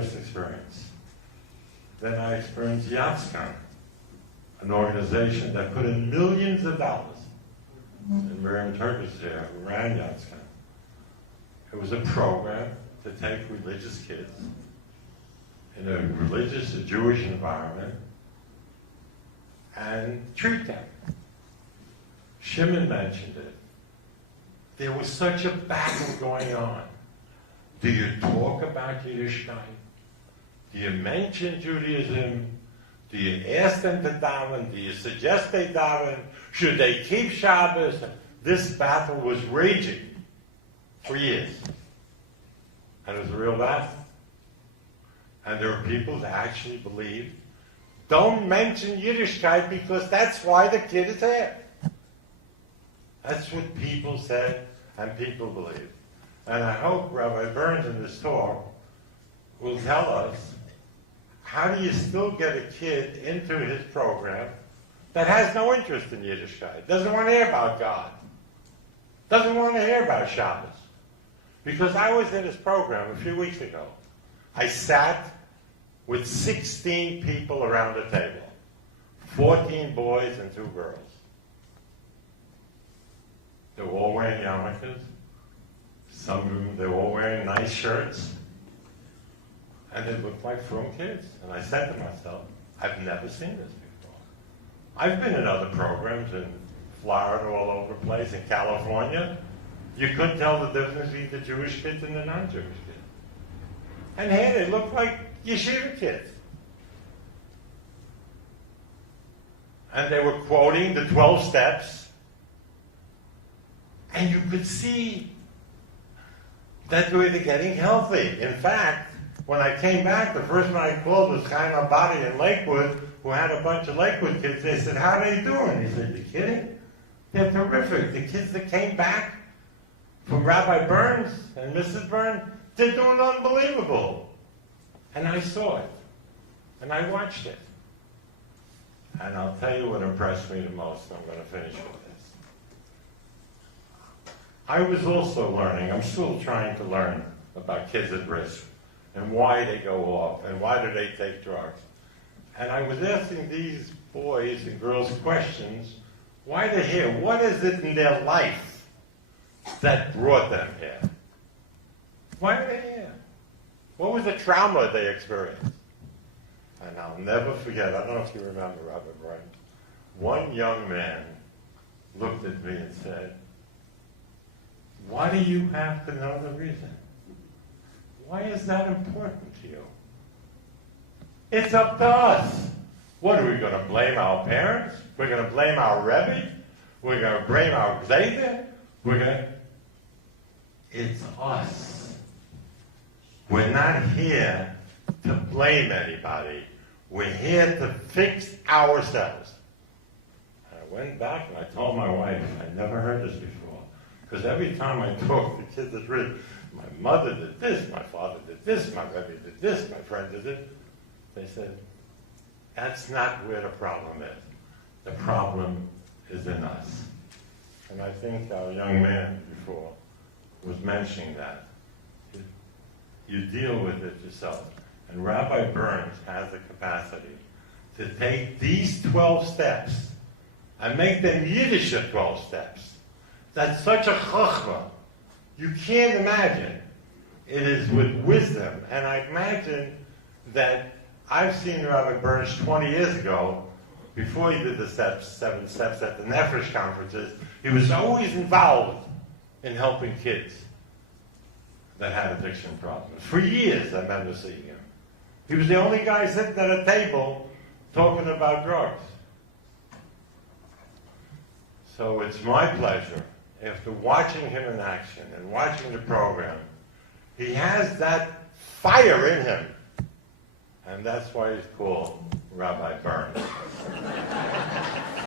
first experience. Then I experienced Yatskan, an organization that put in millions of dollars. And Miriam Turkish there, who ran Yatskan. It was a program to take religious kids in a religious, a Jewish environment, and treat them. Shimon mentioned it. There was such a battle going on. Do you talk about Yiddishkeit? Do you mention Judaism? Do you ask them to daven? Do you suggest they daven? Should they keep Shabbos? This battle was raging for years. And it was a real battle. And there were people that actually believed, don't mention Yiddishkeit because that's why the kid is there. That's what people said and people believed. And I hope Rabbi Burns in this talk will tell us, how do you still get a kid into his program that has no interest in Yiddishkeit, doesn't want to hear about God, doesn't want to hear about Shabbos? Because I was in his program a few weeks ago. I sat with 16 people around the table, 14 boys and 2 girls. They were all wearing yarmulkes. Some of them, they were all wearing nice shirts. And they looked like frum kids. And I said to myself, I've never seen this before. I've been in other programs in Florida, all over the place, in California. You couldn't tell the difference between the Jewish kids and the non-Jewish kids. And here they look like yeshiva kids. And they were quoting the 12 steps. And you could see that they were getting healthy. In fact, when I came back, the first one I called was Chaim Abadi in Lakewood, who had a bunch of Lakewood kids. They said, how are they doing? He said, you kidding? They're terrific. The kids that came back from Rabbi Burns and Mrs. Burns, they're doing unbelievable. And I saw it. And I watched it. And I'll tell you what impressed me the most. I'm going to finish with this. I was also learning, I'm still trying to learn about kids at risk and why they go off and why do they take drugs. And I was asking these boys and girls questions, why they're here, what is it in their life that brought them here? Why are they here? What was the trauma they experienced? And I'll never forget, I don't know if you remember, Robert Bryan, one young man looked at me and said, why do you have to know the reason? Why is that important to you? It's up to us. What, are we going to blame our parents? We're going to blame our Rabbi? We're going to blame our ZTL? It's us. We're not here to blame anybody. We're here to fix ourselves. And I went back and I told my wife, I never heard this before. Because every time I talk to kids that's written, my mother did this, my father did this, my Rabbi did this, my friend did it. They said, that's not where the problem is. The problem is in us. And I think our young man before was mentioning that. You deal with it yourself. And Rabbi Burns has the capacity to take these 12 steps and make them Yiddish 12 steps. That's such a chachma. You can't imagine. It is with wisdom. And I imagine that I've seen Rabbi Burns 20 years ago, before he did the 7 steps at the Nefesh conferences. He was always involved in helping kids that had addiction problems. For years, I remember seeing him. He was the only guy sitting at a table talking about drugs. So it's my pleasure, after watching him in action and watching the program, he has that fire in him. And that's why he's called Rabbi Burns.